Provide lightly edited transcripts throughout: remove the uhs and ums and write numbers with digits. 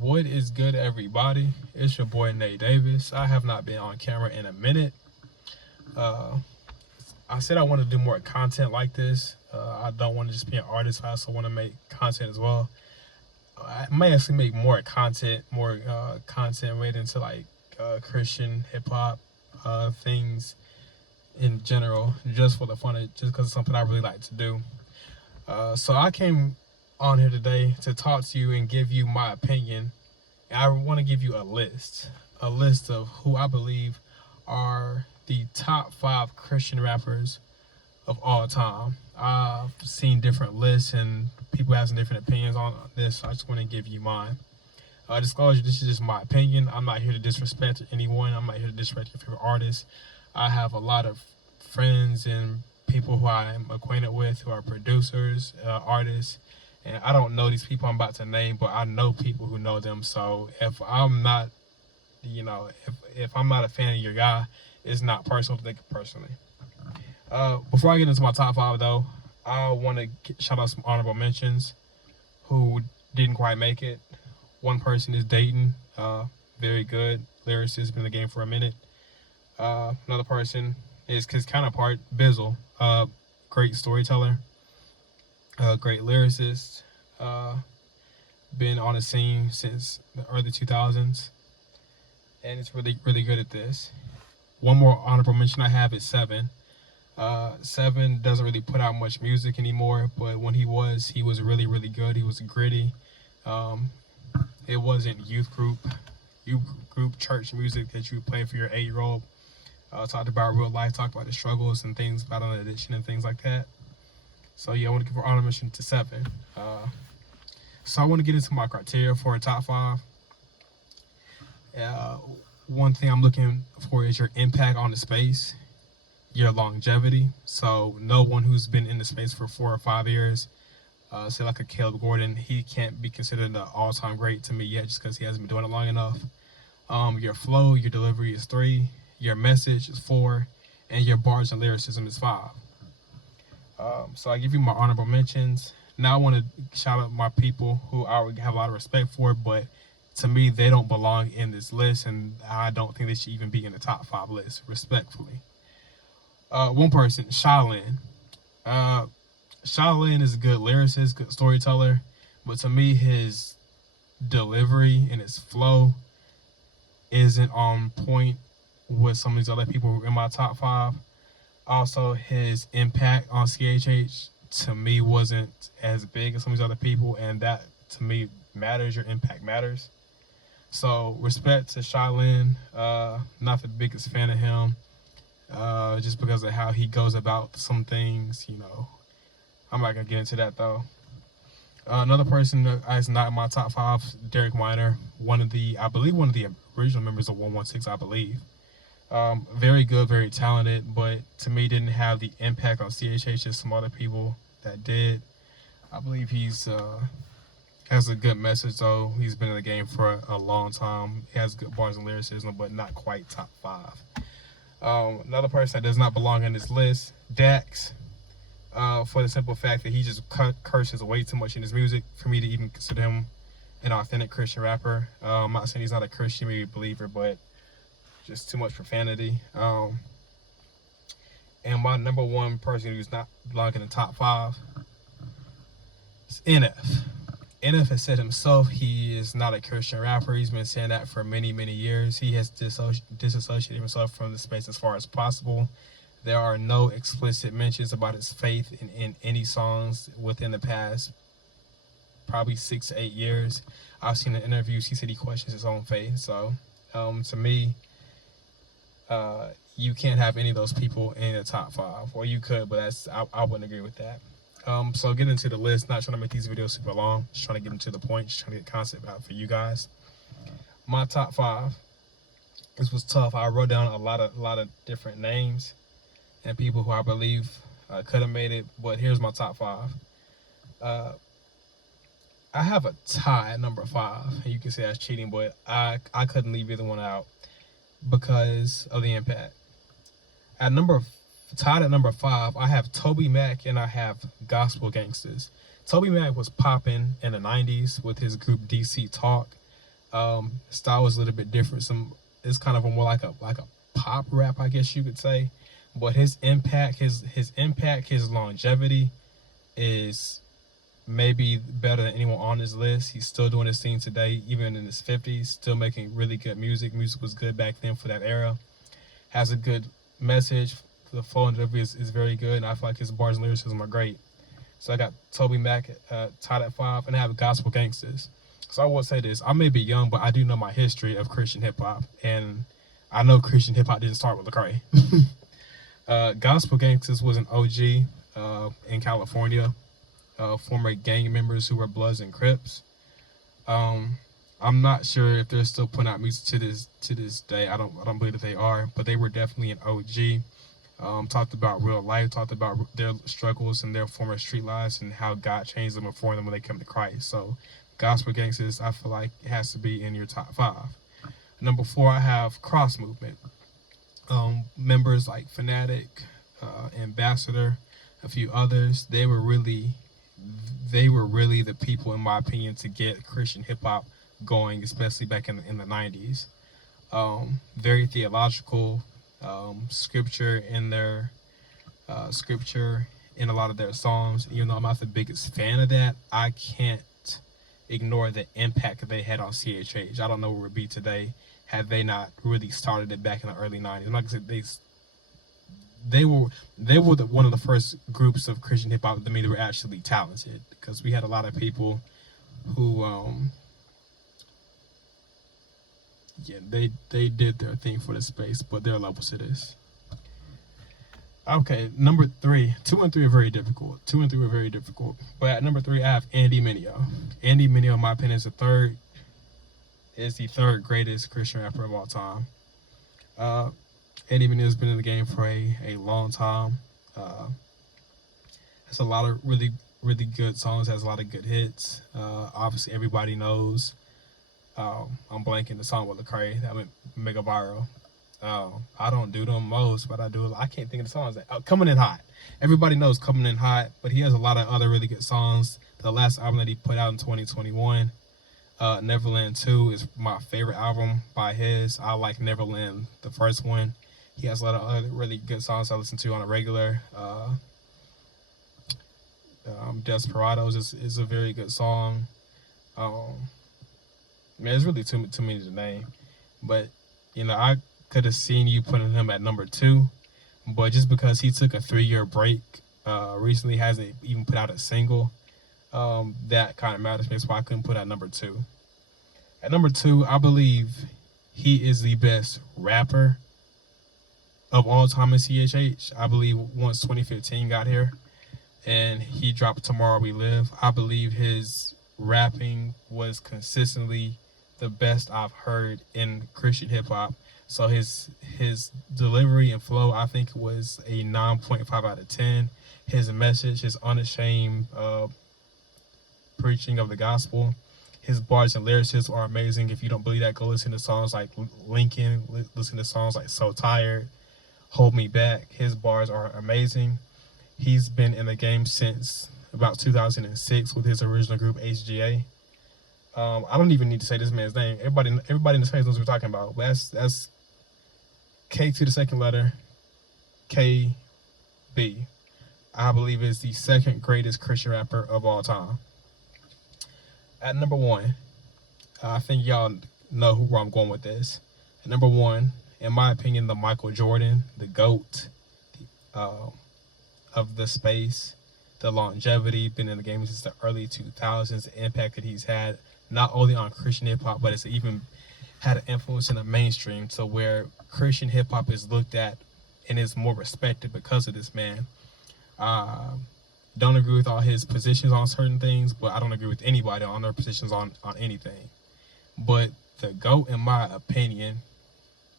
What is good, everybody? It's your boy Nate Davis. I have not been on camera in a minute. Uh, I said I want to do more content like this. I don't want to just be an artist. I also want to make content as well. I may actually make more content related into like Christian hip hop things in general, just for the fun of just because it's something I really like to do. So I came on here today to talk to you and give you my opinion. And I want to give you a list of who I believe are the top 5 Christian rappers of all time. I've seen different lists and people have some different opinions on this. So I just want to give you mine. Disclosure: this is just my opinion. I'm not here to disrespect anyone. I'm not here to disrespect your favorite artist. I have a lot of friends and people who I'm acquainted with who are producers, artists, and I don't know these people I'm about to name, but I know people who know them. So if I'm not, if I'm not a fan of your guy, it's not personal to take it personally. Before I get into my top 5, though, I want to shout out some honorable mentions who didn't quite make it. One person is Dayton, very good lyricist, been in the game for a minute. Another person is his counterpart, Bizzle, great storyteller, great lyricist, been on the scene since the early 2000s, and it's really, really good at this. One more honorable mention I have is Seven. Seven doesn't really put out much music anymore, but when he was really, really good. He was gritty. It wasn't youth group church music that you play for your 8-year-old. Talked about real life, talked about the struggles and things about an addiction and things like that. So yeah, I want to give an honorable mention to Seven. So I want to get into my criteria for a top 5. One thing I'm looking for is your impact on the space, your longevity. So no one who's been in the space for 4 or 5 years, say like a Caleb Gordon, he can't be considered the all-time great to me yet just because he hasn't been doing it long enough. Your flow, your delivery is 3, your message is 4, and your bars and lyricism is 5. So I give you my honorable mentions. Now I want to shout out my people who I already have a lot of respect for, but to me they don't belong in this list, and I don't think they should even be in the top 5 list, respectfully. One person, Shaolin. Shaolin is a good lyricist, good storyteller, but to me his delivery and his flow isn't on point with some of these other people in my top 5. Also, his impact on CHH to me wasn't as big as some of these other people, and that to me matters. Your impact matters. So respect to Shaolin. Not the biggest fan of him, just because of how he goes about some things. I'm not gonna get into that though. Another person that is not in my top 5, Derek Weiner, one of the original members of 116, I believe. Very good, very talented, but to me didn't have the impact on CHH as some other people that did. I believe he's has a good message though. He's been in the game for a long time. He has good bars and lyricism, but not quite top 5. Another person that does not belong on this list, Dax, for the simple fact that he just curses way too much in his music for me to even consider him an authentic Christian rapper. I'm not saying he's not a Christian believer, but just too much profanity. And my number one person who's not belonging in the top 5 is NF. NF has said himself he is not a Christian rapper. He's been saying that for many, many years. He has disassociated himself from the space as far as possible. There are no explicit mentions about his faith in any songs within the past probably 6 to 8 years. I've seen in interviews he said he questions his own faith. So to me, you can't have any of those people in the top 5. Or you could, but I wouldn't agree with that. So getting into the list, not trying to make these videos super long, just trying to get into the point, just trying to get concept out for you guys. My top 5. This was tough. I wrote down a lot of different names and people who I believe could have made it, but here's my top 5. I have a tie at number 5, and you can say that's cheating, but I couldn't leave either one out because of the impact. Tied at number 5, I have Toby Mac and I have Gospel Gangsters. Toby Mac was popping in the 90s with his group DC Talk. Style was a little bit different. It's kind of a more like a pop rap, I guess you could say. But his impact, his longevity is maybe better than anyone on his list. He's still doing his thing today, even in his 50s, still making really good music. Music was good back then for that era. Has a good message. The flow and delivery is very good, and I feel like his bars and lyricism are great. So I got Toby Mac tied at 5, and I have Gospel Gangsters. So I will say this: I may be young, but I do know my history of Christian hip hop, and I know Christian hip hop didn't start with Lecrae. Gospel Gangsters was an OG in California, former gang members who were Bloods and Crips. I'm not sure if they're still putting out music to this day. I don't believe that they are, but they were definitely an OG. Talked about real life, talked about their struggles and their former street lives and how God changed them and formed them when they came to Christ. So, Gospel Gangsters, I feel like it has to be in your top 5. Number 4, I have Cross Movement. Members like Fanatic, Ambassador, a few others. They were really the people, in my opinion, to get Christian hip hop going, especially back in the 90s. Very theological. Scripture in their scripture in a lot of their songs. Even though I'm not the biggest fan of that, I can't ignore the impact that they had on CHH. I don't know where we'd be today had they not really started it back in the early 90s. Like I said, they were one of the first groups of Christian hip hop that made they were actually talented, because we had a lot of people who yeah, they did their thing for the space, but there are levels to this. Okay, number 3. 2 and 3 are very difficult. 2 and 3 were very difficult. But at number 3, I have Andy Mineo. Andy Mineo, in my opinion, is the third greatest Christian rapper of all time. Andy Mineo has been in the game for a long time. Has a lot of really, really good songs, has a lot of good hits. Obviously, everybody knows. I'm blanking the song with Lecrae that went mega viral. I don't do them most, but I do. I can't think of the songs. Coming in Hot. Everybody knows Coming in Hot, but he has a lot of other really good songs. The last album that he put out in 2021, Neverland 2, is my favorite album by his. I like Neverland, the first one. He has a lot of other really good songs I listen to on a regular. Desperados is a very good song. Man, it's really too many to name. But, I could have seen you putting him at number 2. But just because he took a 3-year break, recently hasn't even put out a single, that kind of matters. That's why I couldn't put out number 2. At number 2, I believe he is the best rapper of all time in CHH. I believe once 2015 got here and he dropped Tomorrow We Live, I believe his rapping was consistently the best I've heard in Christian hip hop. So his delivery and flow, I think, was a 9.5 out of 10. His message, his unashamed preaching of the gospel, his bars and lyrics are amazing. If you don't believe that, go listen to songs like Lincoln, listen to songs like So Tired, Hold Me Back. His bars are amazing. He's been in the game since about 2006 with his original group HGA. I don't even need to say this man's name. Everybody in the space knows what we're talking about. But that's K to the second letter, KB. I believe is the second greatest Christian rapper of all time. At number 1, I think y'all know where I'm going with this. At number 1, in my opinion, the Michael Jordan, the GOAT of the space, the longevity, been in the game since the early 2000s, the impact that he's had, not only on Christian hip-hop, but it's even had an influence in the mainstream to where Christian hip-hop is looked at and is more respected because of this man. Don't agree with all his positions on certain things, but I don't agree with anybody on their positions on anything. But the GOAT, in my opinion,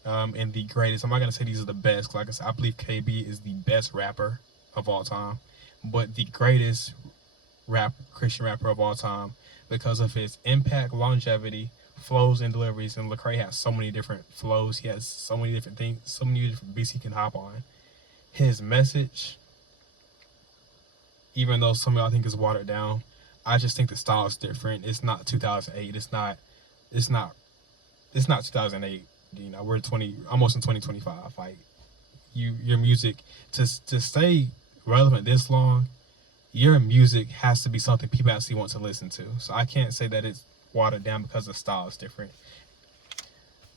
and the greatest, I'm not going to say these are the best, because like I said, I believe KB is the best rapper of all time, but the greatest Christian rapper of all time, because of his impact, longevity, flows, and deliveries. And Lecrae has so many different flows. He has so many different things, so many different beats he can hop on. His message, even though some of y'all think is watered down, I just think the style is different. It's not 2008. It's not it's not 2008. You know, we're almost in 2025. Like your music to stay relevant this long, your music has to be something people actually want to listen to. So I can't say that it's watered down because the style is different.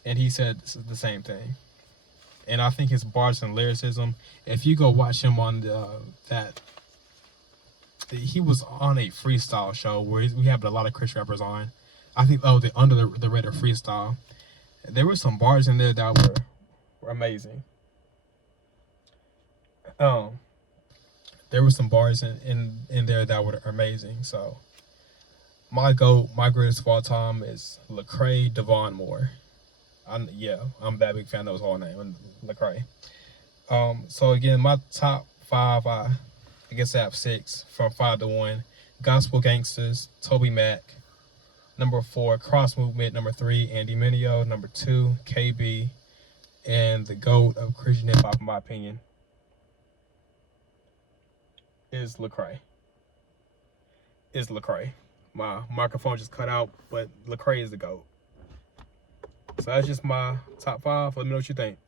And he said the same thing. And I think his bars and lyricism, if you go watch him on he was on a freestyle show where we have a lot of Chris rappers on. I think the Under the Radar freestyle. There were some bars in there that were amazing. There were some bars in there that were amazing. So my greatest of all time is Lecrae Devon Moore. I'm that big fan of his whole name, Lecrae. So again, my top 5, I guess I have 6 from 5 to 1. Gospel Gangsters, Toby Mac. Number 4, Cross Movement. Number 3, Andy Mineo. Number 2, KB. And the GOAT of Christian hip hop, in my opinion, is Lecrae. My microphone just cut out, but Lecrae is the GOAT. So that's just my top 5. Let me know what you think.